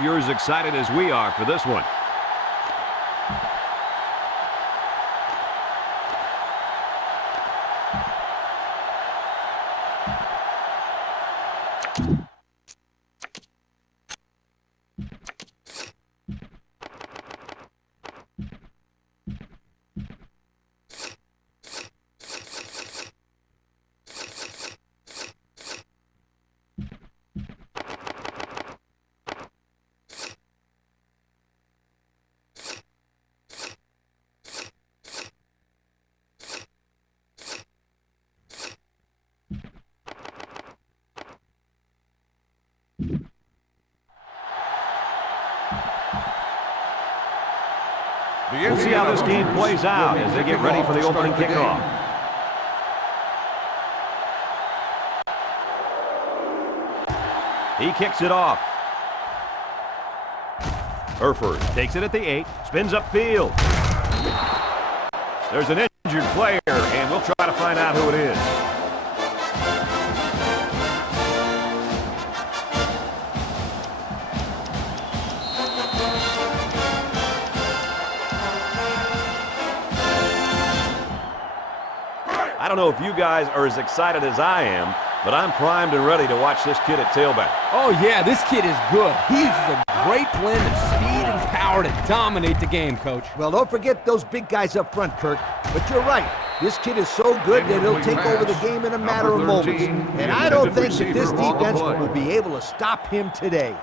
hope you're as excited as we are for this one. We'll see how this game plays out as they get ready for the opening kickoff. He kicks it off. Herford takes it at the 8, spins upfield. There's an injured player, and we'll try to find out who it is. I don't know if you guys are as excited as I am, but I'm primed and ready to watch this kid at tailback. Oh, yeah, this kid is good. He's a great blend of speed and power to dominate the game, Coach. Well, don't forget those big guys up front, Kirk. But you're right. This kid is so good that he'll take over the game in a matter of moments. And I don't think that this defense will be able to stop him today.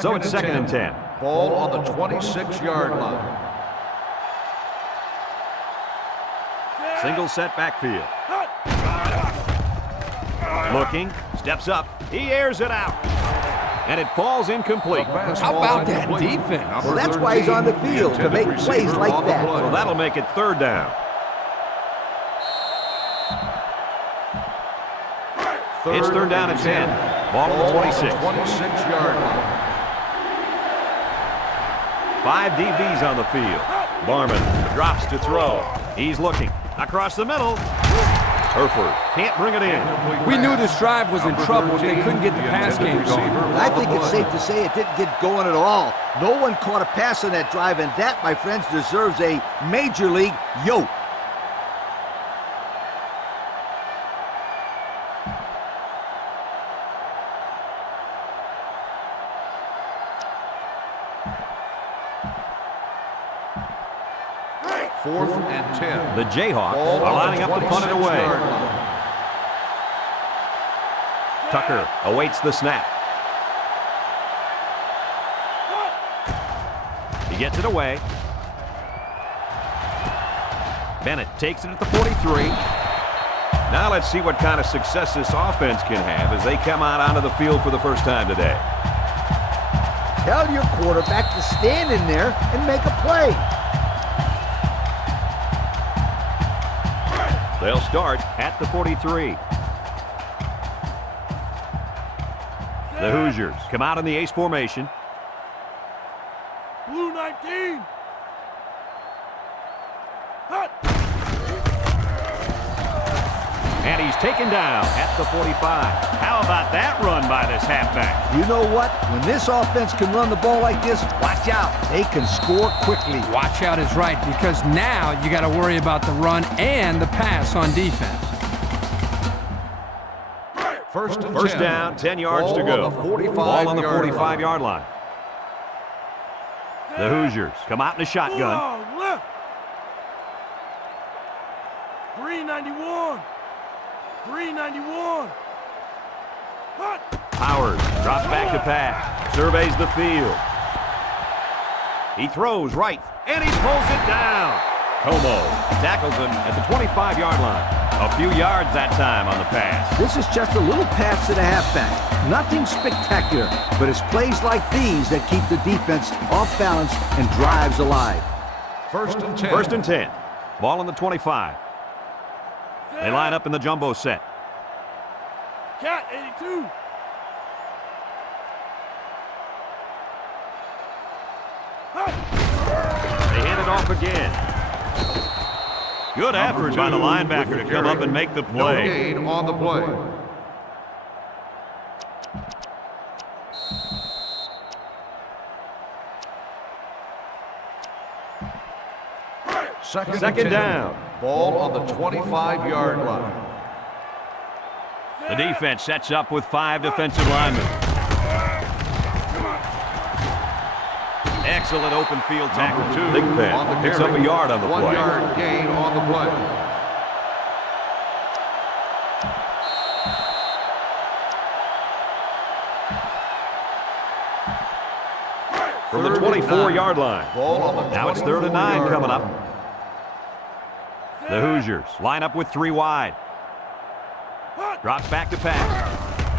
So it's second and 10. Ball on the 26-yard line. Single set backfield. Looking, steps up, he airs it out. And it falls incomplete. How about that defense? Well, that's why he's on the field, to make plays like that. So that'll make it third down. It's third down and 10. Ball on the 26. 26-yard line. 5 DBs on the field. Barman drops to throw. He's looking. Across the middle. Herford can't bring it in. We knew this drive was in trouble if they couldn't get the pass game going. I think it's safe to say it didn't get going at all. No one caught a pass on that drive, and that, my friends, deserves a major league yoke. Fourth and 10. The Jayhawks are lining up to punt it away. Tucker awaits the snap. He gets it away. Bennett takes it at the 43. Now let's see what kind of success this offense can have as they come out onto the field for the first time today. Tell your quarterback to stand in there and make a play. They'll start at the 43. The Hoosiers come out in the ace formation. Blue 19. Hut. And he's taken down at the 45. How about that run by this halfback? You know what? When this offense can run the ball like this, watch out. They can score quickly. Watch out is right, because now you got to worry about the run and the pass on defense. First down, 10 yards to go. Ball on the 45-yard line. The Hoosiers come out in a shotgun. Oh, left. 391. 391. Hut. Powers drops back to pass. Surveys the field. He throws right, and he pulls it down. Como tackles him at the 25-yard line. A few yards that time on the pass. This is just a little pass to the halfback. Nothing spectacular, but it's plays like these that keep the defense off balance and drives alive. First and 10. First and 10. Ball on the 25. They line up in the jumbo set. Cat 82. They hand it off again. Good effort by the linebacker to come up and make the No play. gain on the play. Second down. Ball on the 25-yard line. The defense sets up with 5 defensive linemen. Excellent open field tackle. Big Ben picks up a yard on the play. 1 yard gain on the play. From the 24-yard line. Ball on the Now it's 3rd and 9 24-yard coming line. up. The Hoosiers line up with 3 wide. Drops back to pass.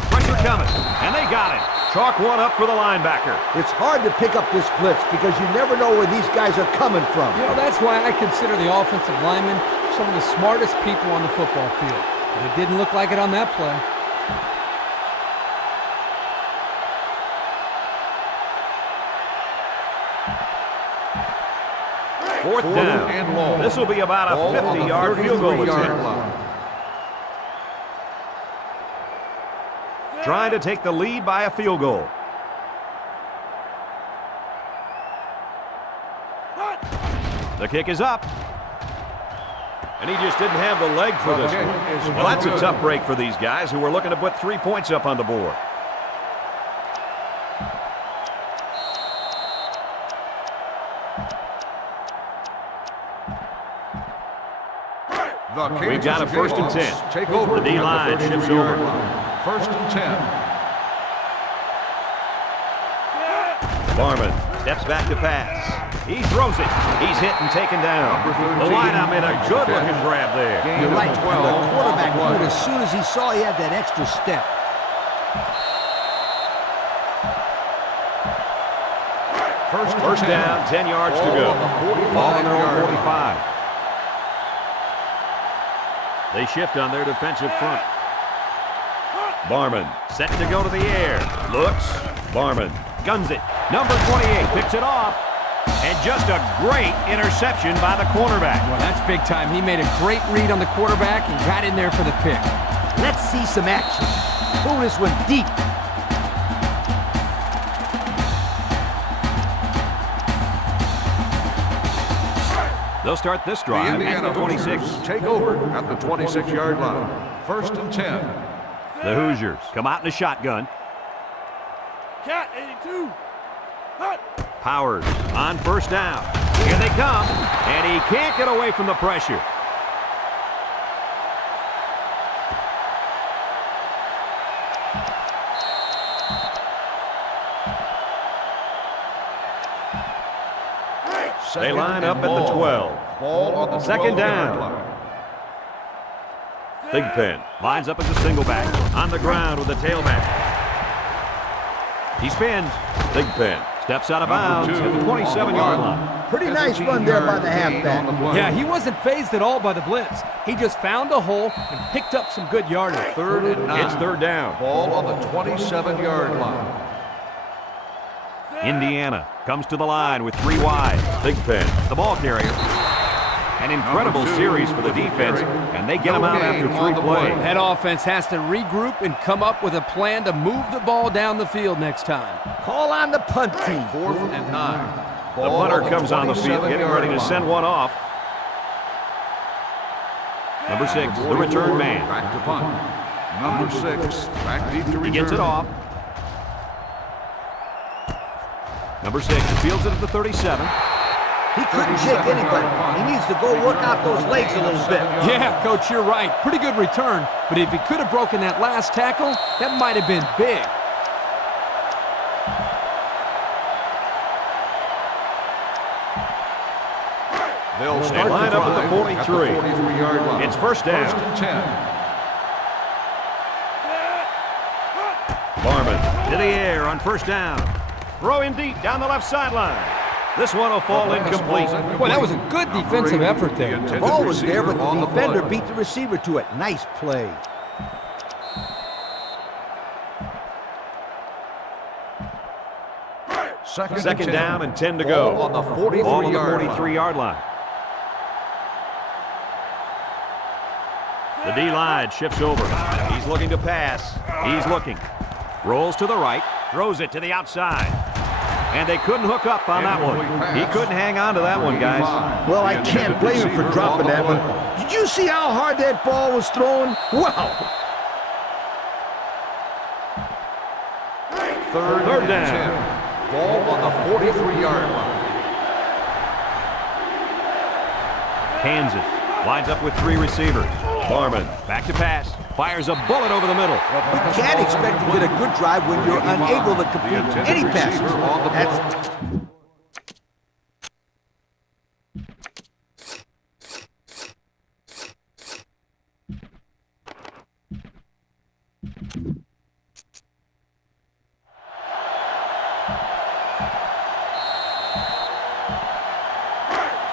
Pressure coming, and they got it. Chalk one up for the linebacker. It's hard to pick up this blitz because you never know where these guys are coming from. You know, that's why I consider the offensive linemen some of the smartest people on the football field. But it didn't look like it on that play. Fourth down. and long. This will be about a Ball on the 50-yard field goal 33-yard attempt. line. Trying to take the lead by a field goal. The kick is up. And he just didn't have the leg for this one. Well, that's a tough break for these guys who are looking to put 3 points up on the board. We've got a 1st and 10. Take over. The D-line shifts over. 1st and 10. Barman steps back to pass. He throws it. He's hit and taken down. The lineout made a good-looking grab there. You're right. And the quarterback knew it as soon as he saw he had that extra step. First down, 10 yards to go. Ball on their own 45. They shift on their defensive front. Barman set to go to the air. Looks. Barman guns it. Number 28 picks it off. And just a great interception by the cornerback. Well, that's big time. He made a great read on the quarterback and got in there for the pick. Let's see some action. Throw this one deep. They'll start this drive at the 26. Take over at the 26-yard line. 1st and 10. The Hoosiers come out in a shotgun. Cat 82. Hot. Powers on 1st down. Here they come, and he can't get away from the pressure. They line up at the 12. Ball on the Second 12-yard down. line. Big Pen lines up as a single back on the ground with the tailback. He spins. Big Pen steps out of bounds at the 27-yard line. Pretty nice run there by the halfback. Yeah, he wasn't phased at all by the blitz. He just found a hole and picked up some good yardage. 3rd and 9. It's 3rd down. Ball on the 27-yard line. Indiana comes to the line with 3 wide. Big Pen, the ball carrier. An incredible series for the defense, and they get them out after 3 plays. That offense has to regroup and come up with a plan to move the ball down the field next time. Call on the punt team. 4th and 9. The punter comes on the field, getting ready to send one off. Number 6, the return man. Back to punt. Number 6, back deep to return. He gets it off. Number 6 fields it at the 37. He couldn't shake anybody. He needs to go work out those legs a little bit. Yeah, Coach, you're right. Pretty good return. But if he could have broken that last tackle, that might have been big. They'll They start line the up at the drive 43. 43-yard line. It's 1st down. 1st and 10. Barman to the air on 1st down. Throw in deep down the left sideline. This one will fall incomplete. Boy, that was a good defensive effort there. The ball was there, but the defender beat the receiver to it. Nice play. Second down and 10 to go. On the Ball on the 43-yard line. 43-yard line. The D-line shifts over. He's looking to pass. He's looking. Rolls to the right. Throws it to the outside. And they couldn't hook up on that one. He couldn't hang on to that one, guys. Well, I can't blame him for dropping that one. Did you see how hard that ball was thrown? Wow! Third down. Ball on the 43-yard line. Kansas lines up with 3 receivers. Barman back to pass. Fires a bullet over the middle. You can't expect to get a good drive when you're unable to complete any passes. That's...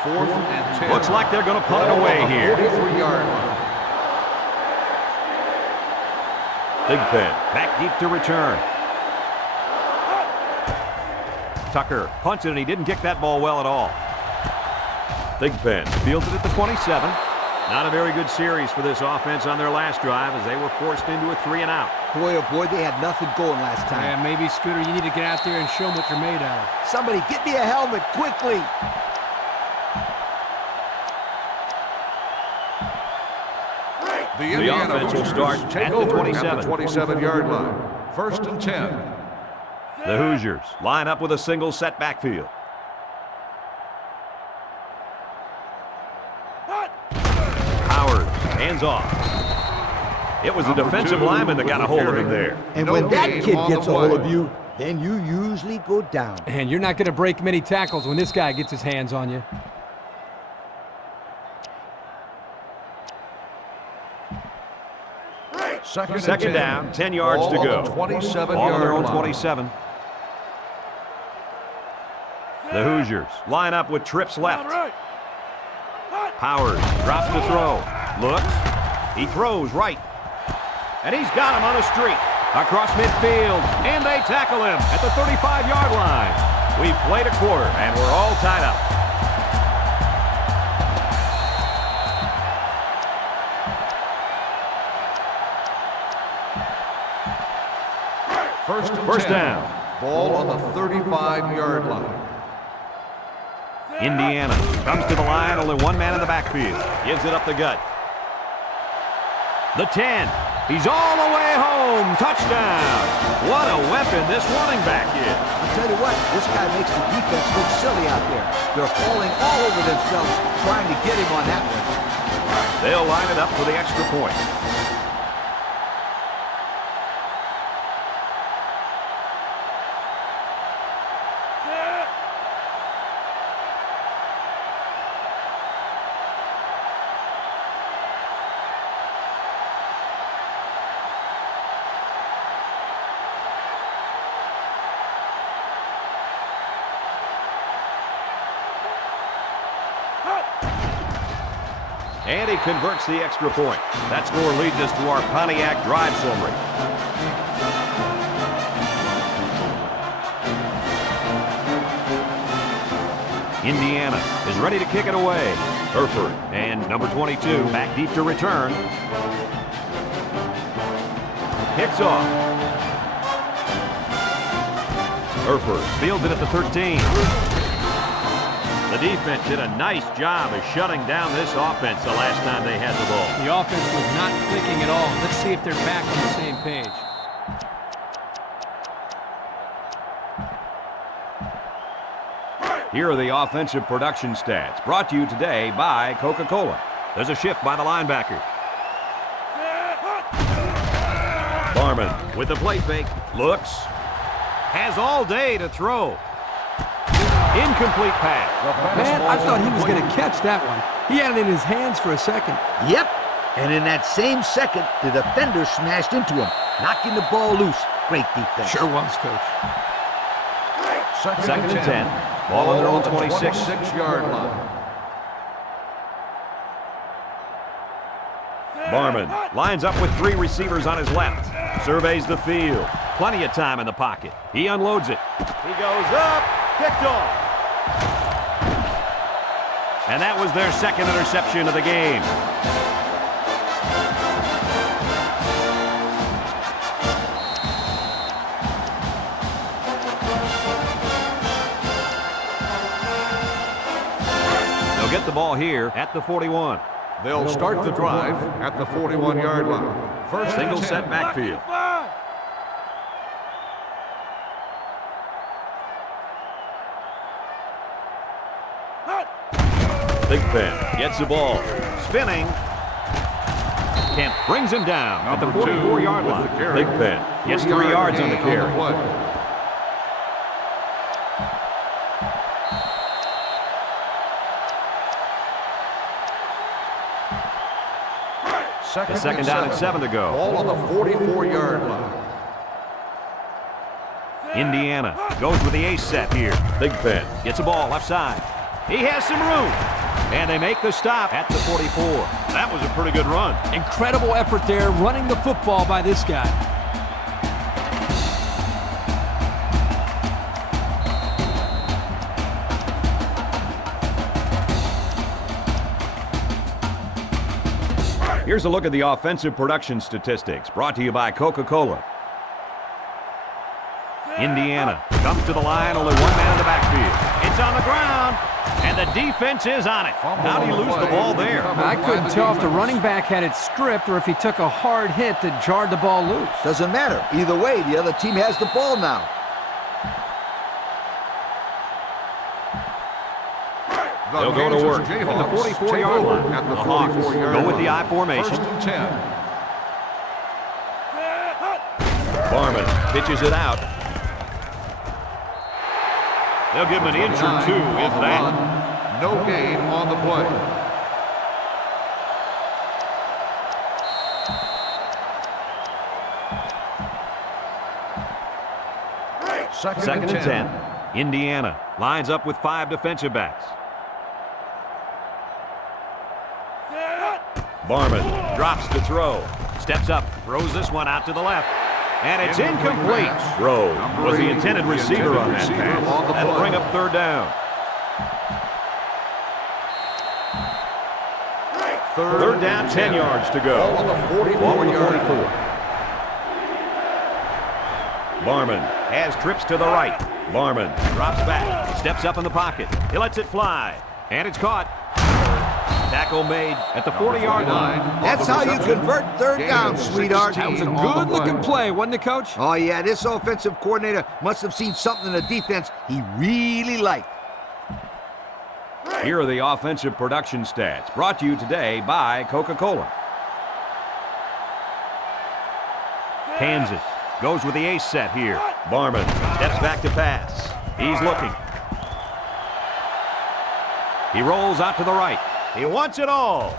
Fourth and 10. Looks like they're going to punt it away here. 43-yard line. Big Pen back deep to return. Tucker punts it, and he didn't kick that ball well at all. Big Pen fields it at the 27. Not a very good series for this offense on their last drive as they were forced into a 3-and-out. Boy, oh boy, they had nothing going last time. Yeah, maybe, Scooter, you need to get out there and show them what you're made out of. Somebody get me a helmet quickly. The offense will start at the 27. At the 27-yard line. First and 10. The Hoosiers line up with a single set backfield. Howard hands off. It was the defensive lineman that got a hold of him there. And when that kid gets a hold of you, then you usually go down. And you're not going to break many tackles when this guy gets his hands on you. Second down, 10 yards to go. Ball on their own 27. The Hoosiers line up with trips left. Howard drops to throw. Looks. He throws right. And he's got him on a streak. Across midfield. And they tackle him at the 35-yard line. We've played a quarter, and we're all tied up. First down. Ball on the 35-yard line. Indiana comes to the line, only one man in the backfield. Gives it up the gut. The 10. He's all the way home. Touchdown. What a weapon this running back is. I'll tell you what, this guy makes the defense look silly out there. They're falling all over themselves trying to get him on that one. They'll line it up for the extra point. And he converts the extra point. That score leads us to our Pontiac drive summary. Indiana is ready to kick it away. Herford and number 22 back deep to return. Kicks off. Herford fields it at the 13. The defense did a nice job of shutting down this offense the last time they had the ball. The offense was not clicking at all. Let's see if they're back on the same page. Here are the offensive production stats, brought to you today by Coca-Cola. There's a shift by the linebacker. Barman with the play fake, looks, has all day to throw. Incomplete pass. Man, I thought he was going to catch that one. He had it in his hands for a second. Yep, and in that same second, the defender smashed into him, knocking the ball loose. Great defense. Sure was, Coach. Second and 10. Ball on their own 26-yard line. Barman lines up with 3 receivers on his left. Surveys the field. Plenty of time in the pocket. He unloads it. He goes up. Picked off. And that was their second interception of the game. They'll get the ball here at the 41. They'll start the drive at the 41-yard line. First Single and 10. set backfield. Big Ben gets the ball. Spinning. Kemp brings him down at the 44-yard line. Big Ben gets 3 yards on the carry. Second down and 7 to go. Ball on the 44-yard line. Indiana goes with the ace set here. Big Ben gets a ball left side. He has some room. And they make the stop at the 44. That was a pretty good run. Incredible effort there, running the football by this guy. Here's a look at the offensive production statistics brought to you by Coca-Cola. Indiana comes to the line, only one man in the backfield. It's on the ground, and the defense is on it. How do you lose the ball there? I couldn't tell if the running back had it stripped or if he took a hard hit that jarred the ball loose. Doesn't matter. Either way, the other team has the ball now. They'll go to work at the 44-yard line. At the The Hawks 44-yard go with the line. I formation. First and 10. Barman pitches it out. They'll give him an inch or two, if that. No gain on the play. Second and 10. Indiana lines up with 5 defensive backs. Barman drops to throw. Steps up, throws this one out to the left. And it's incomplete. Rowe was the intended receiver on that pass. That'll bring up third down. Third down, 10 yards to go. Ball on the 44. Ball on the 44. Barman has trips to the right. Barman drops back, steps up in the pocket. He lets it fly, and it's caught. Tackle made at the 40-yard line. That's how you convert third down, sweetheart. That was a good-looking play, wasn't it, Coach? Oh, yeah, this offensive coordinator must have seen something in the defense he really liked. Here are the offensive production stats, brought to you today by Coca-Cola. Kansas goes with the ace set here. Barman steps back to pass. He's looking. He rolls out to the right. He wants it all.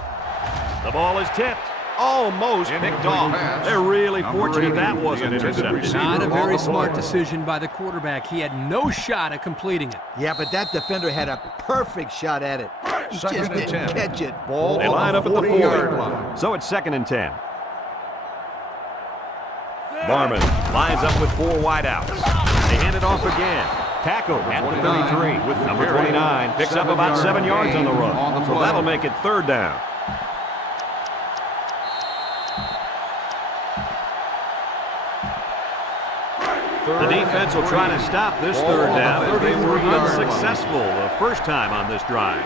The ball is tipped. Almost picked off. They're really fortunate that wasn't intercepted. Not a very smart decision by the quarterback. He had no shot at completing it. Yeah, but that defender had a perfect shot at it. He just didn't catch it. Ball They on line the up at the 40-yard 40. line. So it's 2nd and 10. Barman lines up with 4 wideouts. They hand it off again. Tackle at the 33 with number 29. Picks up about 7 yards on the run. So that'll make it third down. The defense will try to stop this third down as they were unsuccessful the first time on this drive.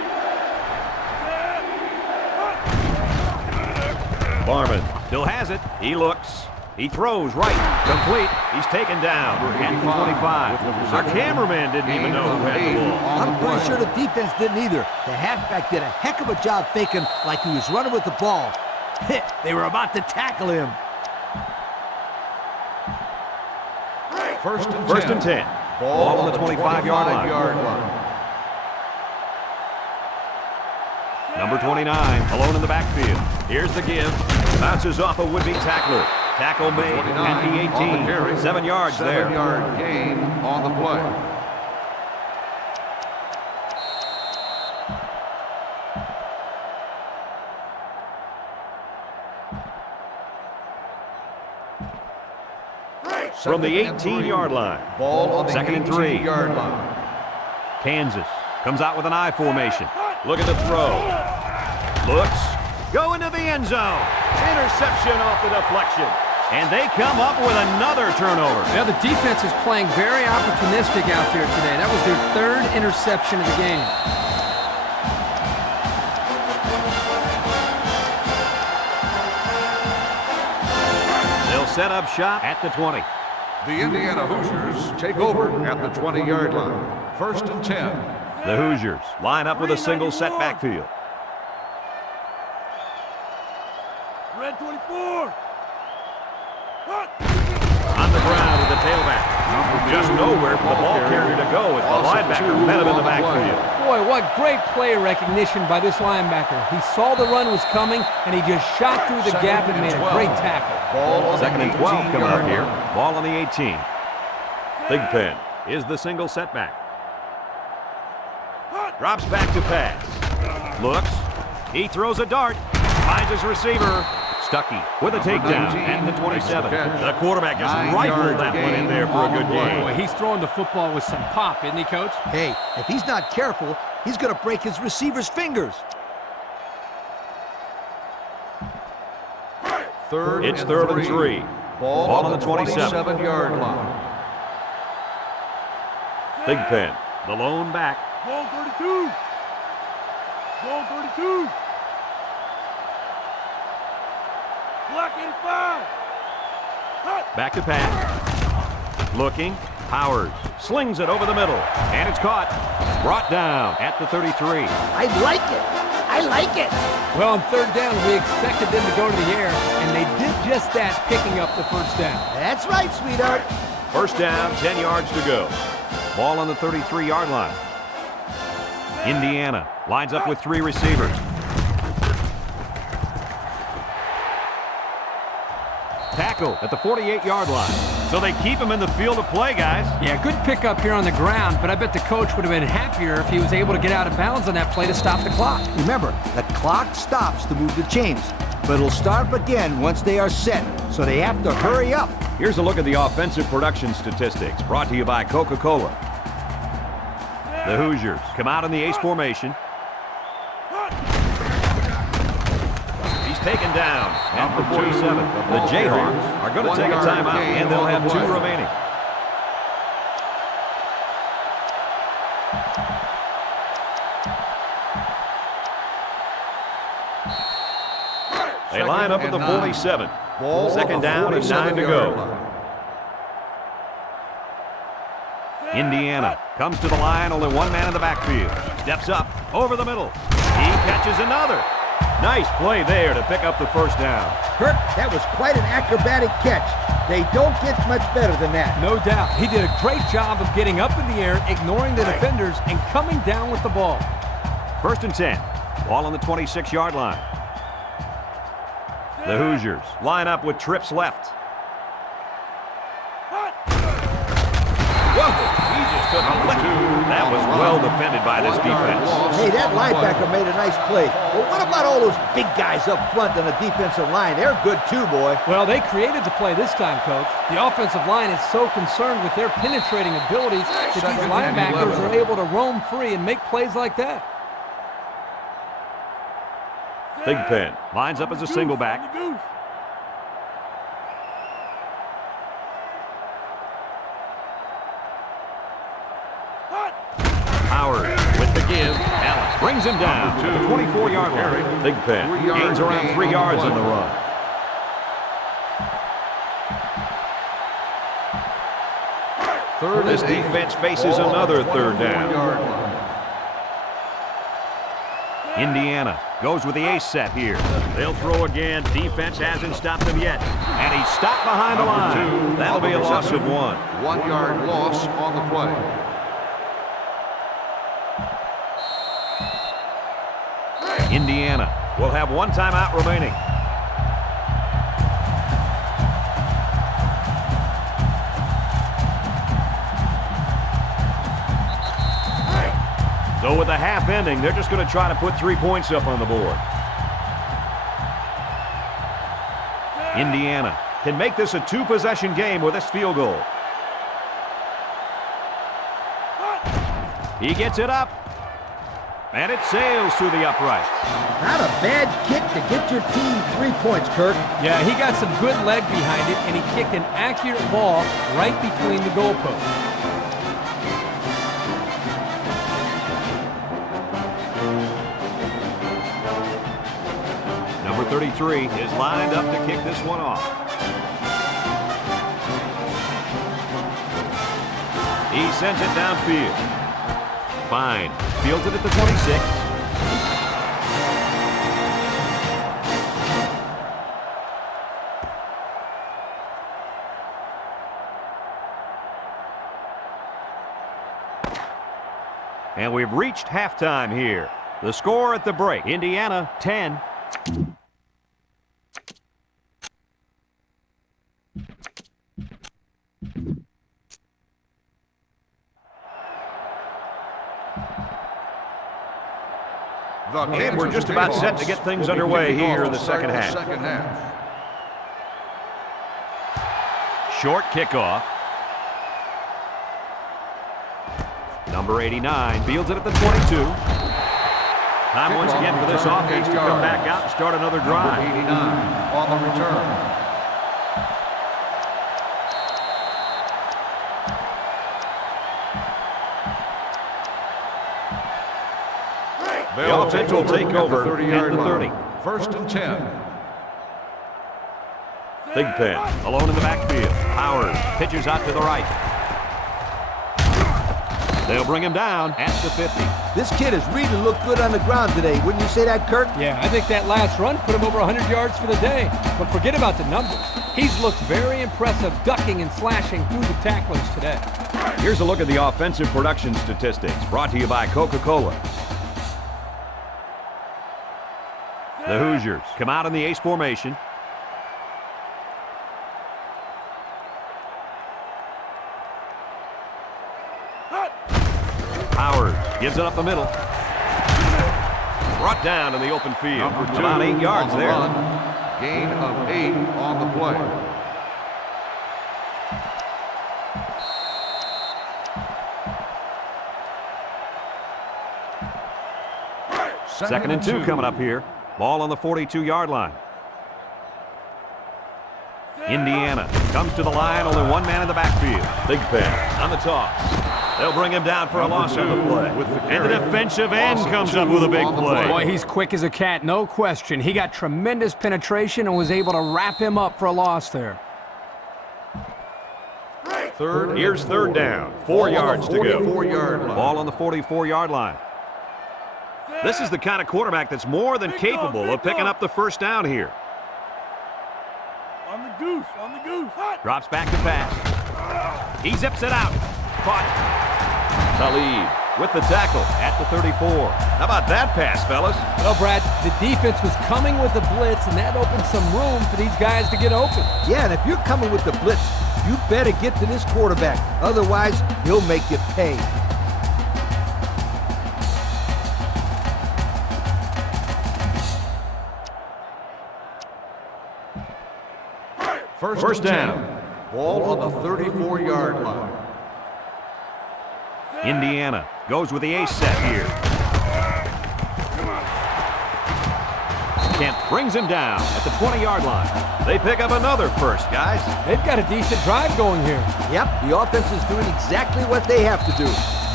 Barman still has it. He looks. He throws right. Complete. He's taken down at the 25. Our cameraman didn't even know who had the ball. I'm pretty sure the defense didn't either. The halfback did a heck of a job faking like he was running with the ball. They were about to tackle him. First and 10. Ball on the 25-yard line. Number 29, alone in the backfield. Here's the give. Bounces off a would-be tackler. Tackle made at the 18. 7 yards there. 7-yard gain on the play. From the 18-yard line. Ball on the 2nd and 3. 18-yard line. Kansas comes out with an I formation. Look at the throw. Looks. Going to the end zone. Interception off the deflection. And they come up with another turnover. Now the defense is playing very opportunistic out there today. That was their third interception of the game. They'll set up shop at the 20. The Indiana Hoosiers take over at the 20-yard line. First and 10. The Hoosiers line up with a single set backfield. Red 24. Hot. On the ground with the tailback. Just nowhere for the ball carrier to go as the linebacker met him in the backfield. Boy, what great play recognition by this linebacker. He saw the run was coming, and he just shot through the gap and made a great tackle. Second and 12 coming up here. Ball on the 18. Big Pen is the single setback. Drops back to pass. Looks. He throws a dart. Finds his receiver. Stuckey with a takedown at the 27. The quarterback just rifled that one in there for a good game. Boy, he's throwing the football with some pop, isn't he, Coach? Hey, if he's not careful, he's going to break his receiver's fingers. It's third and 3. Ball on the 27-yard line. Big Pen, the lone back. Ball 32. Ball 32. Black 85. Hot. Back to pass. Looking. Powers slings it over the middle. And it's caught. Brought down at the 33. I like it. I like it. Well, on third down, we expected them to go to the air, and they did just that, picking up the first down. That's right, sweetheart. First down, 10 yards to go. Ball on the 33-yard line. Indiana lines up with 3 receivers. Tackle at the 48-yard line. So they keep him in the field of play, guys. Yeah, good pickup here on the ground, but I bet the coach would have been happier if he was able to get out of bounds on that play to stop the clock. Remember, the clock stops to move the chains, but it'll start again once they are set, so they have to hurry up. Here's a look at the offensive production statistics brought to you by Coca-Cola. The Hoosiers come out in the ace formation. He's taken down at the 47. The Jayhawks are going to take a timeout, and they'll have 2 remaining. They line up at the 47. Second down and 9 to go. Indiana comes to the line, only 1 man in the backfield. Steps up, over the middle. He catches another. Nice play there to pick up the first down. Kirk, that was quite an acrobatic catch. They don't get much better than that. No doubt. He did a great job of getting up in the air, ignoring the defenders, and coming down with the ball. First and 10. Ball on the 26-yard line. The Hoosiers line up with trips left. Whoa, he just took a lick. That was well defended by this defense. Hey, that linebacker made a nice play. But what about all those big guys up front on the defensive line? They're good too, boy. Well, they created the play this time, Coach. The offensive line is so concerned with their penetrating abilities that these linebackers are able to roam free and make plays like that. Big Pen lines up as a single back. Howard with the give. Allen brings him down to the 24-yard line. Big Pen gains around 3 yards on the run. This defense faces another third down. Indiana goes with the ace set here. They'll throw again. Defense hasn't stopped them yet. And he's stopped behind the line. That'll be a loss of 1. 1-yard loss on the play. Indiana will have 1 timeout remaining. So with the half ending, they're just going to try to put 3 points up on the board. Indiana can make this a 2-possession game with this field goal. He gets it up. And it sails through the uprights. Not a bad kick to get your team 3 points, Kirk. Yeah, he got some good leg behind it, and he kicked an accurate ball right between the goalposts. Number 33 is lined up to kick this one off. He sends it downfield. Fine. Fields it at the 26. And we've reached halftime here. The score at the break, Indiana 10. And we're just about set to get things underway here in the second half. Short kickoff. Number 89 fields it at the 22. Time once again for this offense to come back out and start another drive. 89 on the return. The offense will take over at the 30. First and 10. Big Pen alone in the backfield. Powers pitches out to the right. They'll bring him down at the 50. This kid has really looked good on the ground today. Wouldn't you say that, Kirk? Yeah, I think that last run put him over 100 yards for the day. But forget about the numbers. He's looked very impressive ducking and slashing through the tacklers today. Here's a look at the offensive production statistics brought to you by Coca-Cola. The Hoosiers come out in the ace formation. Powers gives it up the middle. Brought down in the open field. About 8 yards there. Gain of 8 on the play. Second and 2 coming up here. Ball on the 42-yard line. Indiana comes to the line, only one man in the backfield. Big Pen on the toss. They'll bring him down for a loss on the play. And the defensive end comes up with a big play. Boy, he's quick as a cat, no question. He got tremendous penetration and was able to wrap him up for a loss there. Here's third down. 4 yards to go. 44-yard line. Ball on the 44-yard line. This is the kind of quarterback that's more than capable of picking up the first down here. On the goose, on the goose. Hot. Drops back to pass. He zips it out. Caught. TALIB with the tackle at the 34. How about that pass, fellas? Well, Brad, the defense was coming with the blitz, and that opened some room for these guys to get open. Yeah, and if you're coming with the blitz, you better get to this quarterback. Otherwise, he'll make you pay. First down. Ball on the 34-yard line. Indiana goes with the ace set here. Kent brings him down at the 20-yard line. They pick up another first, guys. They've got a decent drive going here. Yep, the offense is doing exactly what they have to do.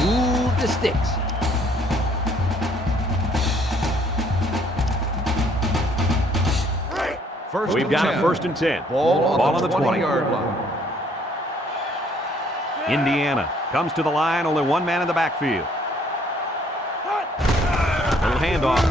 Move the sticks. We've got a first and 10. Ball on the 20. 20-yard line. Indiana comes to the line, only one man in the backfield. Little handoff.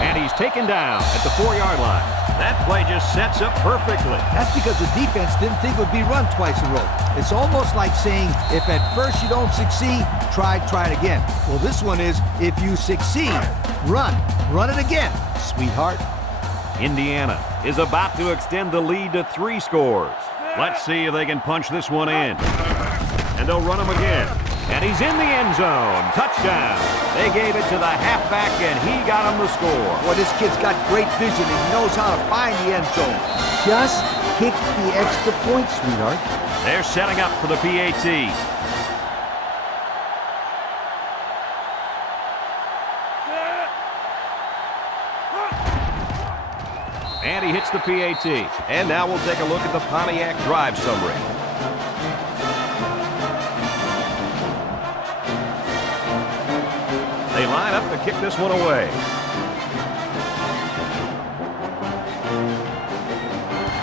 And he's taken down at the 4-yard line. That play just sets up perfectly. That's because the defense didn't think it would be run twice in a row. It's almost like saying, if at first you don't succeed, try it again. Well, this one is, if you succeed, run it again, sweetheart. Indiana is about to extend the lead to 3 scores. Let's see if they can punch this one in. And they'll run him again. And he's in the end zone. Touchdown. They gave it to the halfback, and he got him the score. Boy, this kid's got great vision and he knows how to find the end zone. Just kick the extra point, sweetheart. They're setting up for the PAT. And he hits the PAT. And now we'll take a look at the Pontiac drive summary. They line up to kick this one away.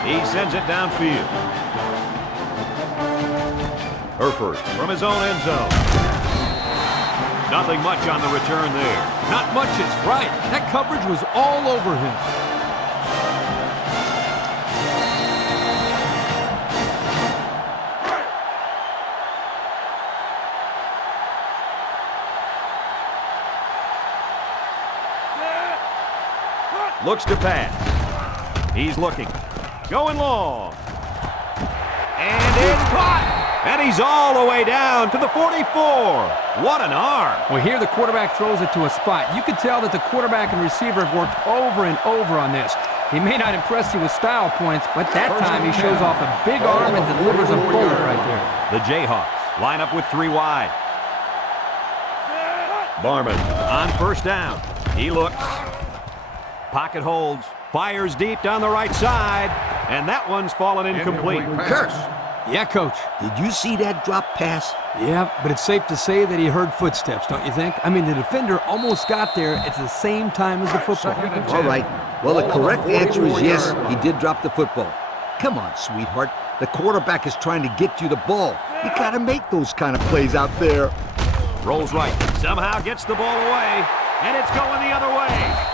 He sends it downfield. Herford from his own end zone. Nothing much on the return there. Not much is right. That coverage was all over him. Looks to pass. He's looking. Going long. And it's caught. And he's all the way down to the 44. What an arm. Well, here the quarterback throws it to a spot. You could tell that the quarterback and receiver have worked over and over on this. He may not impress you with style points, but that time he shows off a big arm and delivers a bullet right there. The Jayhawks line up with 3 wide. Barman on first down. He looks. Pocket holds. Fires deep down the right side. And that one's fallen incomplete. Curse. Yeah, Coach. Did you see that drop pass? Yeah, but it's safe to say that he heard footsteps, don't you think? I mean, the defender almost got there at the same time as the football. All right. Well, the correct answer is yes, he did drop the football. Come on, sweetheart. The quarterback is trying to get you the ball. You got to make those kind of plays out there. Rolls right. Somehow gets the ball away. And it's going the other way.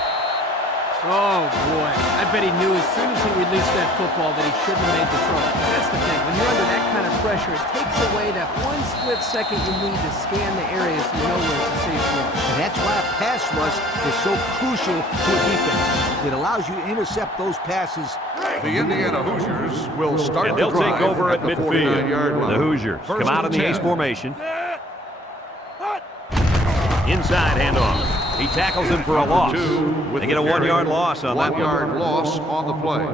Oh, boy. I bet he knew as soon as he released that football that he shouldn't have made the throw. That's the thing. When you're under that kind of pressure, it takes away that 1 split second you need to scan the area so you know where it's a safe throw. And that's why a pass rush is so crucial to a defense. It allows you to intercept those passes. The Indiana Hoosiers will start And they'll the drive take over at the midfield. 49-yard line. The Hoosiers First come out in and the ace 10. formation. Inside handoff. He tackles him for a loss. They get a 1-yard loss on that one. 1-yard loss on the play.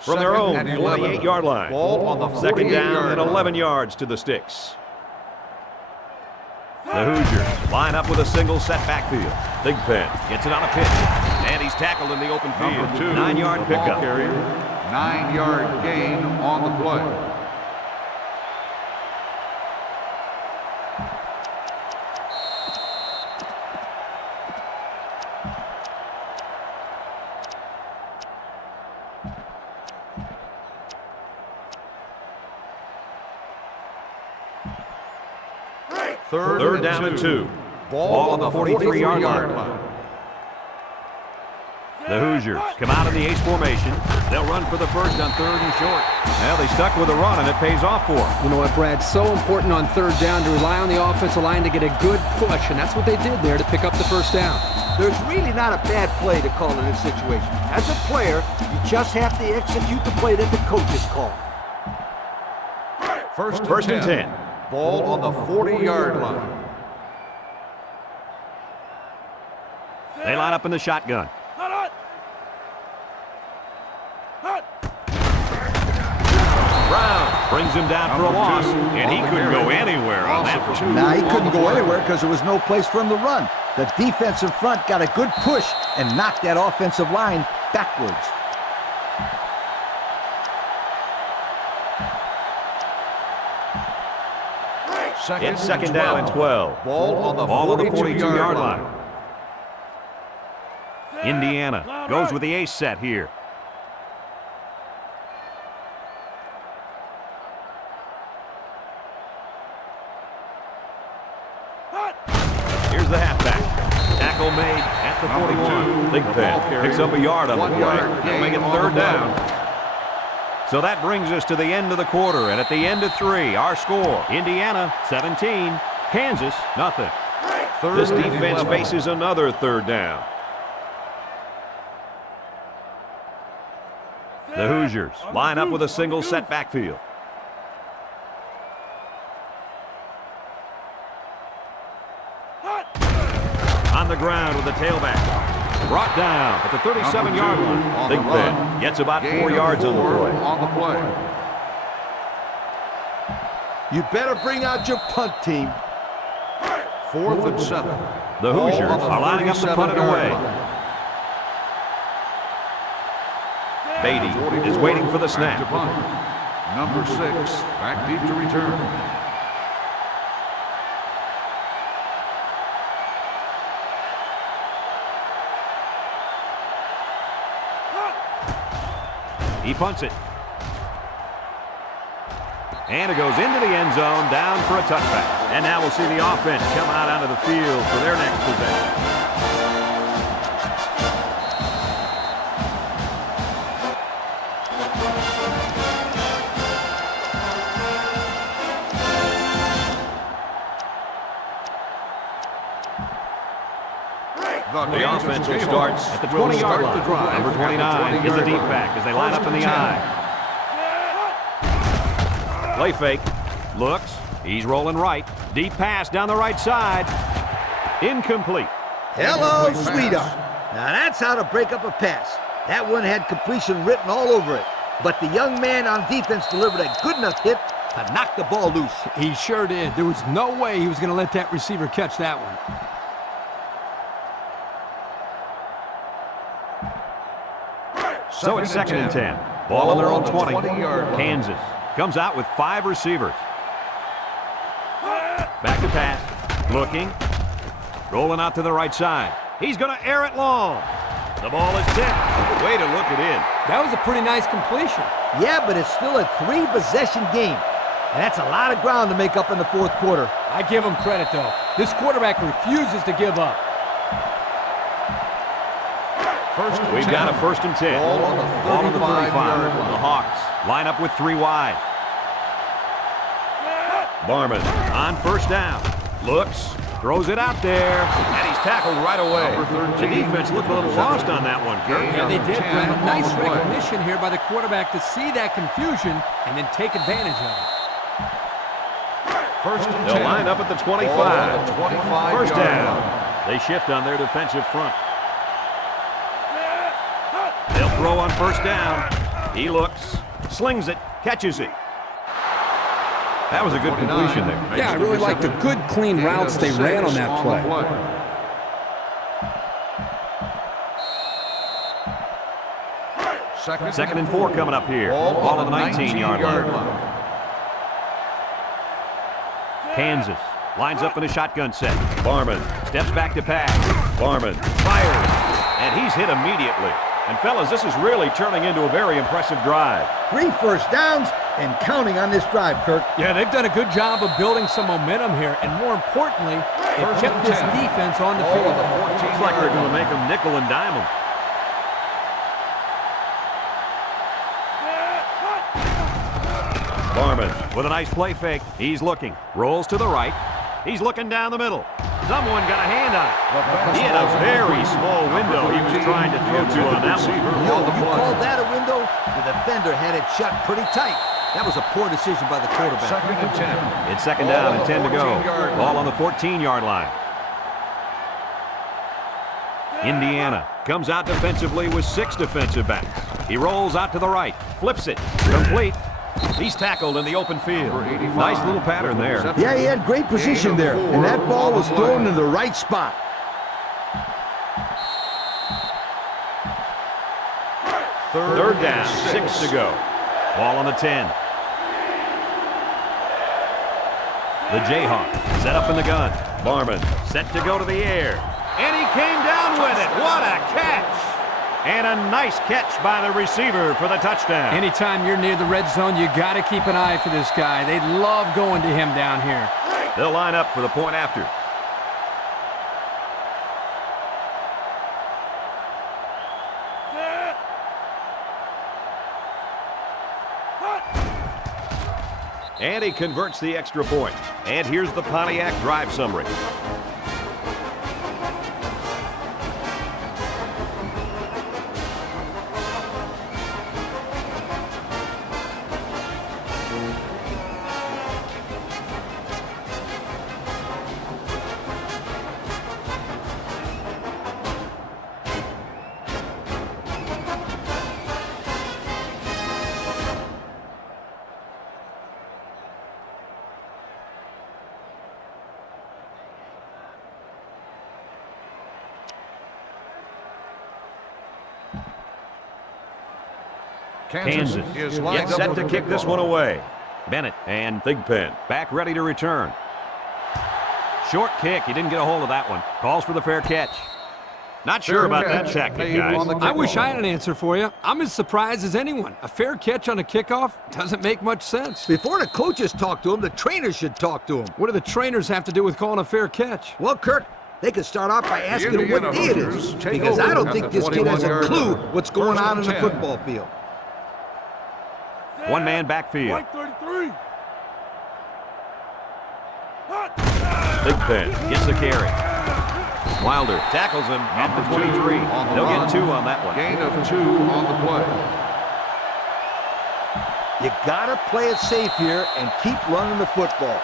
From their own Second and 11. 48-yard line. Ball on the Second down 48-yard and line. 11 yards to the sticks. The Hoosiers line up with a single set backfield. Big Pen gets it on a pitch. And he's tackled in the open field. Number 2, 9-yard ball pickup. carrier. 9-yard gain on the play. Third down and 2. Ball on the 43-yard line. The Hoosiers come out in the ace formation. They'll run for the first on 3rd and short. Well, they stuck with a run, and it pays off for them. You know what, Brad? So important on 3rd down to rely on the offensive line to get a good push, and that's what they did there to pick up the first down. There's really not a bad play to call in this situation. As a player, you just have to execute the play that the coaches call. First and 10. Ball on the 40-yard line. They line up in the shotgun. Brown brings him down for a loss, and he couldn't go anywhere on that one. Nah, he couldn't go anywhere because there was no place for him to run. The defensive front got a good push and knocked that offensive line backwards. It's second down and 12. Ball on the 42-yard line. Indiana goes with the ace set here. Here's the halfback. Tackle made at the 41. Big Pen picks up a yard on the play. They'll make it 3rd down. So that brings us to the end of the quarter, and at the end of 3, our score, Indiana 17, Kansas nothing. This defense faces another 3rd down. The Hoosiers line up with a single set backfield. On the the ground with the tailback. Brought down at the 37-yard line. Big Ben gets about 4 yards on the play. On the play. You better bring out your punt team. 4th and 7. The Hoosiers are lining up to punt it away. Beatty is waiting for the Back to snap. punt. Number 6, back deep to return. He punts it. And it goes into the end zone, down for a touchback. And now we'll see the offense come out onto the field for their next possession. The offense will start at the 20-yard line. Number 29 is the deep back as they line up in the I. Play fake. Looks. He's rolling right. Deep pass down the right side. Incomplete. Hello, sweetheart. Now that's how to break up a pass. That one had completion written all over it. But the young man on defense delivered a good enough hit to knock the ball loose. He sure did. There was no way he was going to let that receiver catch that one. So it's 2nd and 10. Ball on their own 20. Kansas comes out with 5 receivers. Back to pass. Looking. Rolling out to the right side. He's going to air it long. The ball is tipped. Way to look it in. That was a pretty nice completion. Yeah, but it's still a 3-possession game. And that's a lot of ground to make up in the 4th quarter. I give him credit, though. This quarterback refuses to give up. We've got a 1st and 10. Ball on the 35. The Hawks line up with 3 wide. Barman on 1st down. Looks, throws it out there, and he's tackled right away. The defense looked a little lost on that one, Kirk. Yeah, they did, Brad. Nice recognition here by the quarterback to see that confusion and then take advantage of it. 1st and 10. They'll line up at the 25. Ball on the 25 1st yard down. line. They shift on their defensive front. They'll throw on 1st down. He looks, slings it, catches it. That was a good completion there. Yeah, I really like the good, clean routes they ran on that play. Second and 4 coming up here. Ball on the 19-yard line. Kansas lines up in a shotgun set. Barman steps back to pass. Barman fires, and he's hit immediately. And fellas, this is really turning into a very impressive drive. 3 first downs and counting on this drive, Kirk. Yeah, they've done a good job of building some momentum here, and more importantly, they've kept this defense on the field. Looks like they're going to make them nickel and dime them. Barman with a nice play fake. He's looking, rolls to the right. He's looking down the middle. Someone got a hand on it. He had a very small window he was trying to throw to on that one. Yo, you called that a window? The defender had it shut pretty tight. That was a poor decision by the quarterback. 2nd and 10. It's 2nd down and 10 to go. Ball on the 14-yard line. Indiana comes out defensively with 6 defensive backs. He rolls out to the right, flips it, complete. He's tackled in the open field. Nice little pattern there. Yeah, he had great position there, and that ball was thrown in the right spot. Third down, 6 to go. Ball on the 10. The Jayhawks set up in the gun. Barman set to go to the air. And he came down with it. What a catch! And a nice catch by the receiver for the touchdown. Anytime you're near the red zone, you got to keep an eye for this guy. They love going to him down here. They'll line up for the point after. And he converts the extra point. And here's the Pontiac drive summary. Kansas is lined gets up set with to the kick this kickoff. one away. Bennett and Thigpen back ready to return. Short kick. He didn't get a hold of that one. Calls for the fair catch. Not sure Fair about that catch tactic, made on the guys. I wish kickoff. I had an answer for you. I'm as surprised as anyone. A fair catch on a kickoff doesn't make much sense. Before the coaches talk to him, the trainers should talk to him. What do the trainers have to do with calling a fair catch? Well, Kirk, they could start off by asking him Indiana what day it Hoosiers is, take because over I don't at think the this kid has a 21-yard clue line. what's going First on and in the 10. football field. One man backfield. White 33. Hot. Thigpen gets the carry. Wilder tackles him at the 23. On the They'll run. get 2 on that one. Gain of 2 on the play. You gotta play it safe here and keep running the football.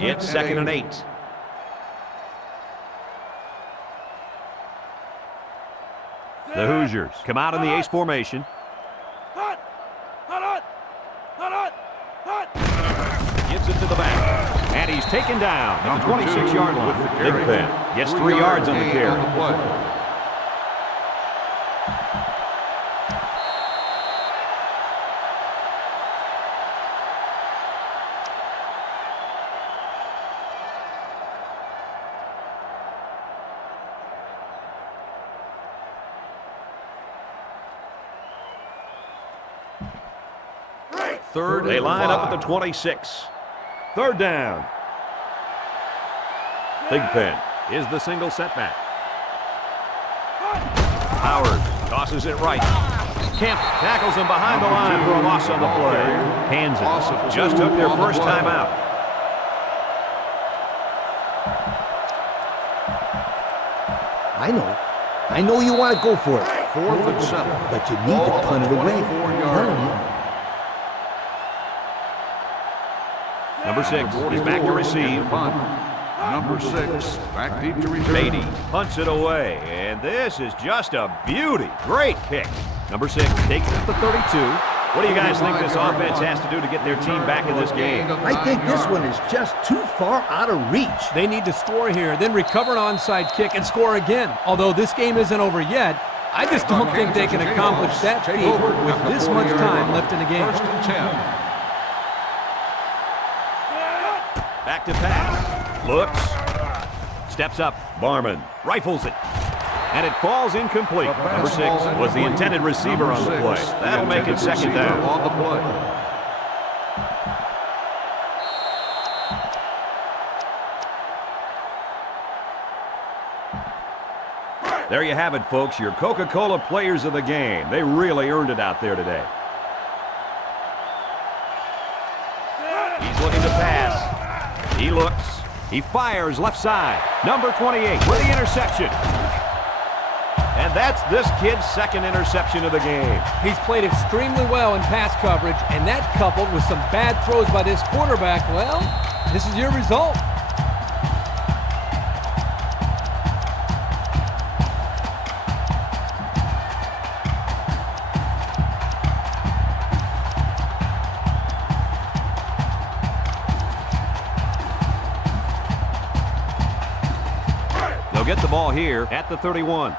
It's second and 8. The Hoosiers come out in the ace formation. Hot. Hot. Hot. Hot. Hot. Gives it to the back. And he's taken down at the Number 26-yard 2 line. with the carry. Thigpen gets 3 3-yard yards on the gain carry. on the play. They line up at the 26. Third down. Thigpen is the single setback. Howard tosses it right. Kemp tackles him behind the line for a loss on the play. Kansas just took their first timeout. I know you want to go for it, 4th and 7. but you need to punt it away. I'm 24-yard telling you. line. Number 6 is back to receive. Number 6 back deep to return. Beatty punts it away, and this is just a beauty. Great kick. Number 6 takes it at the 32. What do you guys think this offense has to do to get their team back in this game? I think this one is just too far out of reach. They need to score here, then recover an onside kick and score again. Although this game isn't over yet, I just don't think they can accomplish that feat with this much time left in the game. 1st and 10. Back to pass. Looks. Steps up. Barman rifles it. And it falls incomplete. Number 6 was the intended receiver on the play. That'll make it second down. On the play. There you have it, folks. Your Coca-Cola players of the game. They really earned it out there today. He's looking to pass. He looks. He fires left side. Number 28 with the interception. And that's this kid's second interception of the game. He's played extremely well in pass coverage, and that coupled with some bad throws by this quarterback, well, this is your result. They'll get the ball here at the 31.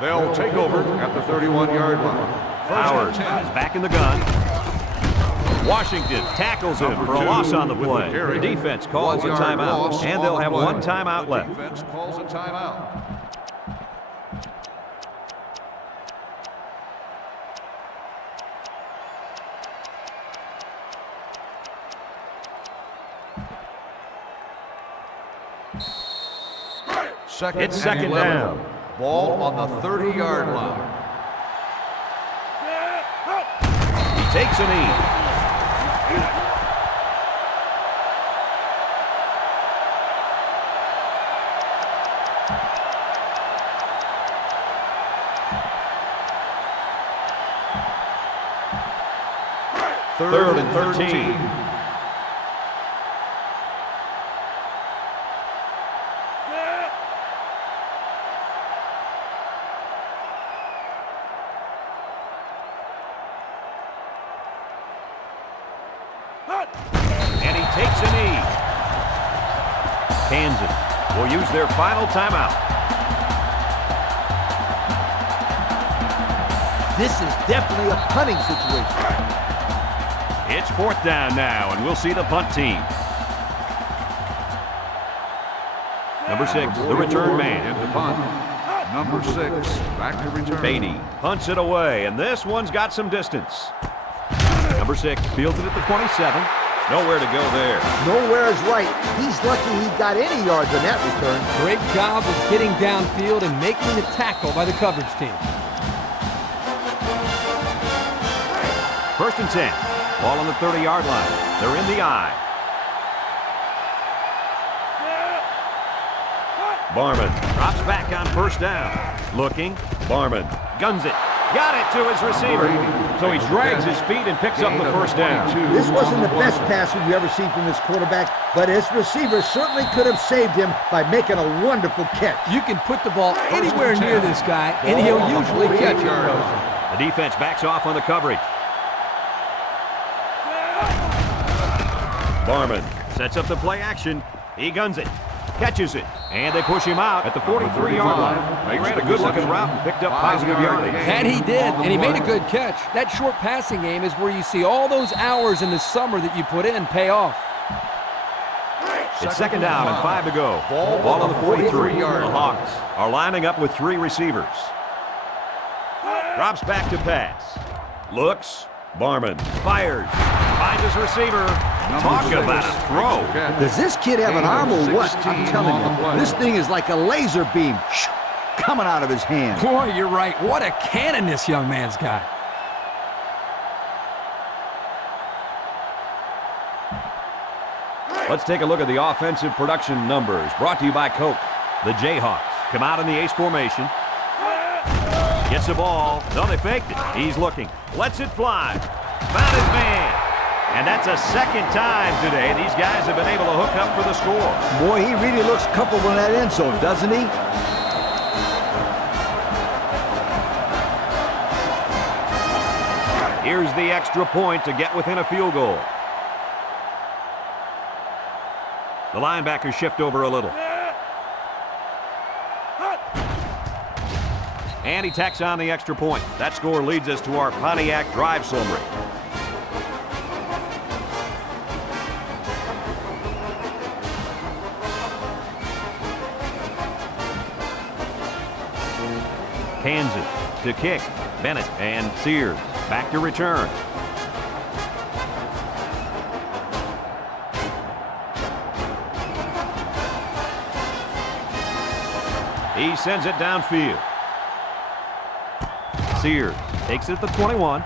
They'll take over at the 31-yard line. Howard is back in the gun. Washington tackles him for a loss on the play. The defense calls a timeout, and they'll have one timeout left. Defense calls a timeout. It's second down. Ball on the 30-yard line. He takes a knee. Third and 13. And he takes a knee. Kansas will use their final timeout. This is definitely a punting situation. It's 4th down now, and we'll see the punt team. Number 6, the return man. Into punt. Number 6, back to return. Beatty punts it away, and this one's got some distance. Number 6 fields it at the 27. Nowhere to go there. Nowhere is right. He's lucky he got any yards on that return. Great job of getting downfield and making the tackle by the coverage team. 1st and 10. Ball on the 30-yard line. They're in the eye. Barman drops back on 1st down. Looking. Barman guns it. Got it to his receiver. So he drags his feet and picks up the 1st down. This wasn't the best pass we've ever seen from this quarterback, but his receiver certainly could have saved him by making a wonderful catch. You can put the ball anywhere near this guy, and he'll usually catch it. The defense backs off on the coverage. Barman sets up the play action. He guns it. Catches it. And they push him out at the 43-yard line. He ran a good-looking route and picked up positive yardage. That he did, and he made a good catch. That short passing game is where you see all those hours in the summer that you put in pay off. It's 2nd down and 5 to go. Ball on the 43. The Hawks are lining up with 3 receivers. Drops back to pass. Looks. Barman fires. Finds his receiver. Talk about a throw. Does this kid have an arm or what? I'm telling you, this thing is like a laser beam coming out of his hand. Boy, you're right. What a cannon this young man's got. Let's take a look at the offensive production numbers brought to you by Coke. The Jayhawks come out in the ace formation. Gets the ball. No, they faked it. He's looking. Lets it fly. Found his man. And that's a 2nd time today these guys have been able to hook up for the score. Boy, he really looks comfortable in that end zone, doesn't he? Here's the extra point to get within a field goal. The linebackers shift over a little. And he tacks on the extra point. That score leads us to our Pontiac drive summary. Kansas to kick. Bennett and Sears back to return. He sends it downfield. Sears takes it at the 21.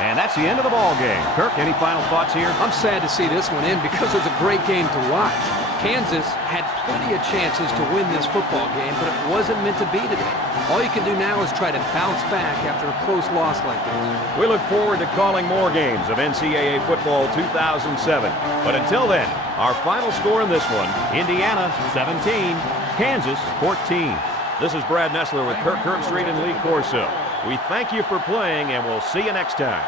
And that's the end of the ball game. Kirk, any final thoughts here? I'm sad to see this one end because it was a great game to watch. Kansas had plenty of chances to win this football game, but it wasn't meant to be today. All you can do now is try to bounce back after a close loss like this. We look forward to calling more games of NCAA Football 2007. But until then, our final score in this one, Indiana 17, Kansas 14. This is Brad Nessler with Kirk Herbstreit and Lee Corso. We thank you for playing, and we'll see you next time.